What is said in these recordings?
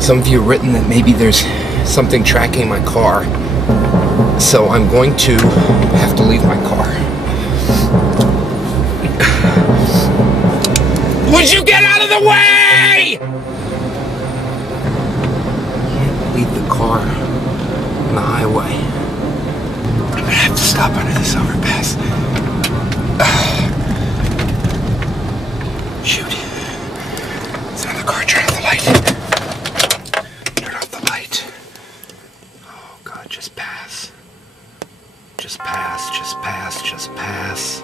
Some of you have written that maybe there's something tracking my car. So I'm going to have to leave my car. Would you get out of the way? Leave the car on the highway. I'm gonna have to stop under this overpass. Shoot. It's another car. Turn off the light. Turn off the light. Oh God, just pass. Just pass, just pass, just pass.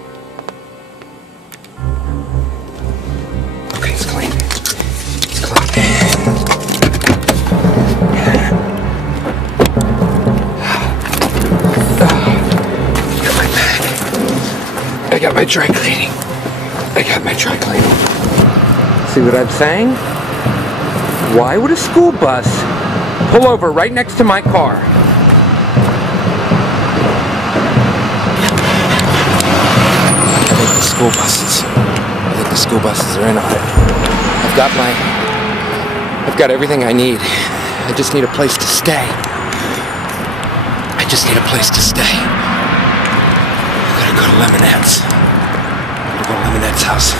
Okay, it's clean. It's clean. Got my bag. I got my dry cleaning. I got my dry cleaning. See what I'm saying? Why would a school bus pull over right next to my car? I think the school buses are in on it. I've got everything I need. I just need a place to stay. I gotta go to Lemonette's. I'm gonna go to Lemonette's house.